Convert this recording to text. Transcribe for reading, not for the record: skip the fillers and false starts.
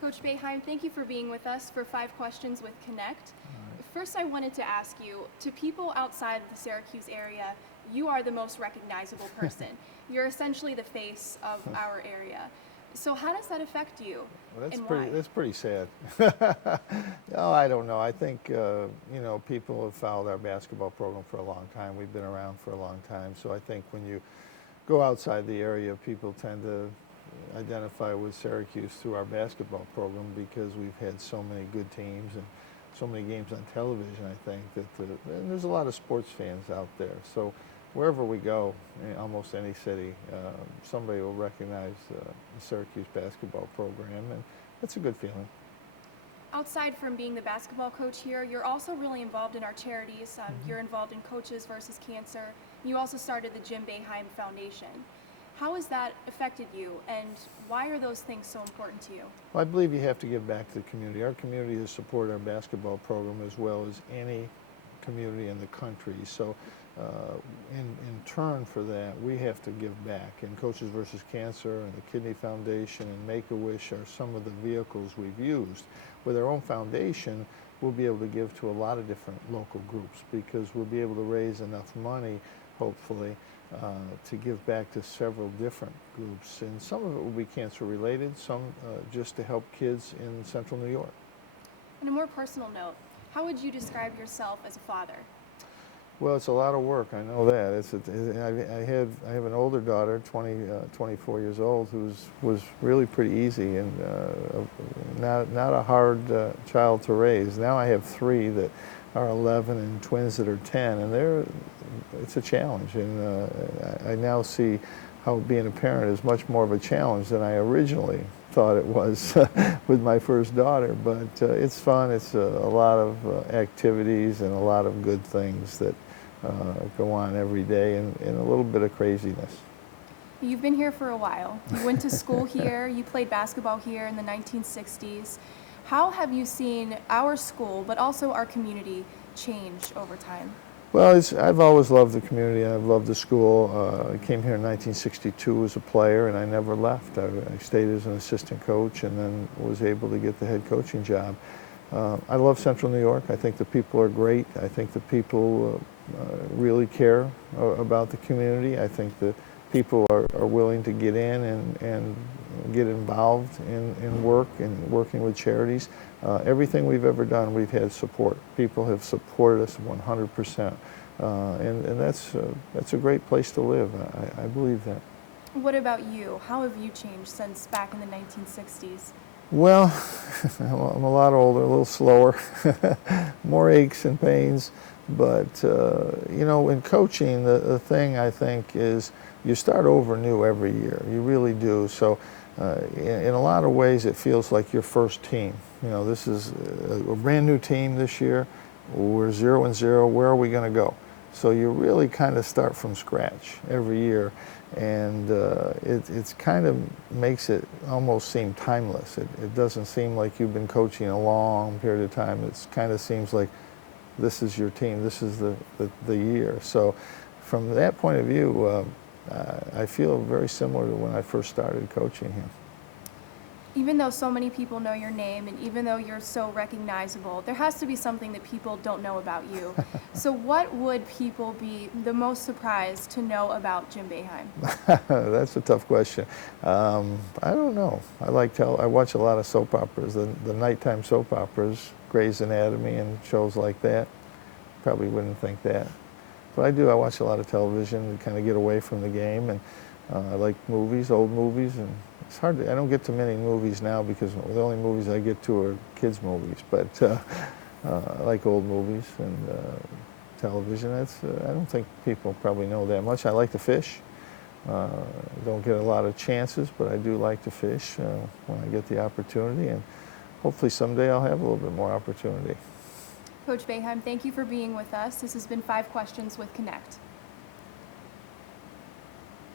Coach Boeheim, thank you for being with us for 5 questions with Connect. First, I wanted to ask you, to people outside of the Syracuse area, you are the most recognizable person. You're essentially the face of our area. So how does that affect you, Well, and why? that's pretty sad. No, I don't know. I think people have followed our basketball program for a long time. We've been around for a long time. So I think when you go outside the area, people tend to identify with Syracuse through our basketball program because we've had so many good teams and so many games on television. I think that and there's a lot of sports fans out there. So wherever we go, in almost any city, somebody will recognize the Syracuse basketball program, and that's a good feeling. Outside from being the basketball coach here, you're also really involved in our charities. You're involved in Coaches versus Cancer. You also started the Jim Boeheim Foundation. How has that affected you, and why are those things so important to you? Well, I believe you have to give back to the community. Our community has supported our basketball program as well as any community in the country. So in turn for that, we have to give back. And Coaches versus Cancer and the Kidney Foundation and Make-A-Wish are some of the vehicles we've used. With our own foundation, we'll be able to give to a lot of different local groups because we'll be able to raise enough money, hopefully, to give back to several different groups. And some of it will be cancer related, some just to help kids in central New York. On a more personal note, how would you describe yourself as a father? Well, it's a lot of work. I know that. I have an older daughter, 24 years old, who was really pretty easy and not a hard child to raise. Now I have 3 that are 11 and twins that are 10, and it's a challenge. And I now see how being a parent is much more of a challenge than I originally thought it was with my first daughter. But it's fun. It's a lot of activities and a lot of good things that go on every day, and a little bit of craziness. You've been here for a while. You went to school here. You played basketball here in the 1960s. How have you seen our school, but also our community, change over time? Well, I've always loved the community. I've loved the school. I came here in 1962 as a player, and I never left. I stayed as an assistant coach and then was able to get the head coaching job. I love Central New York. I think the people are great. I think the people really care about the community. I think the people are willing to get in and get involved in work and working with charities. Everything we've ever done, we've had support. People have supported us 100%. And that's a great place to live. I believe that. What about you? How have you changed since back in the 1960s? Well, I'm a lot older, a little slower, more aches and pains. But, in coaching, the thing I think is you start over new every year. You really do. So in a lot of ways, it feels like your first team. This is a brand new team this year. We're 0-0. Where are we going to go? So you really kind of start from scratch every year. And it's kind of makes it almost seem timeless. It doesn't seem like you've been coaching a long period of time. It kind of seems like this is your team. This is the year. So from that point of view, I feel very similar to when I first started coaching here. Even though so many people know your name and even though you're so recognizable, there has to be something that people don't know about you. So what would people be the most surprised to know about Jim Boeheim? That's a tough question. I don't know. I watch a lot of soap operas, the nighttime soap operas, Grey's Anatomy and shows like that. Probably wouldn't think that. But I do. I watch a lot of television to kind of get away from the game, and I like movies, old movies, and it's hard I don't get to many movies now because the only movies I get to are kids' movies, but I like old movies and television. I don't think people probably know that much. I like to fish. Don't get a lot of chances, but I do like to fish when I get the opportunity, and hopefully someday I'll have a little bit more opportunity. Coach Boeheim, thank you for being with us. This has been 5 Questions with Connect.